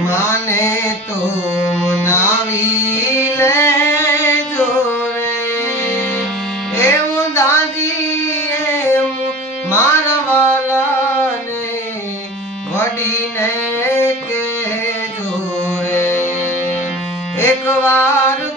माने तो मनावी लेजो रे एवं दादी मारा वाला ने वडी ने के जो रे एक बार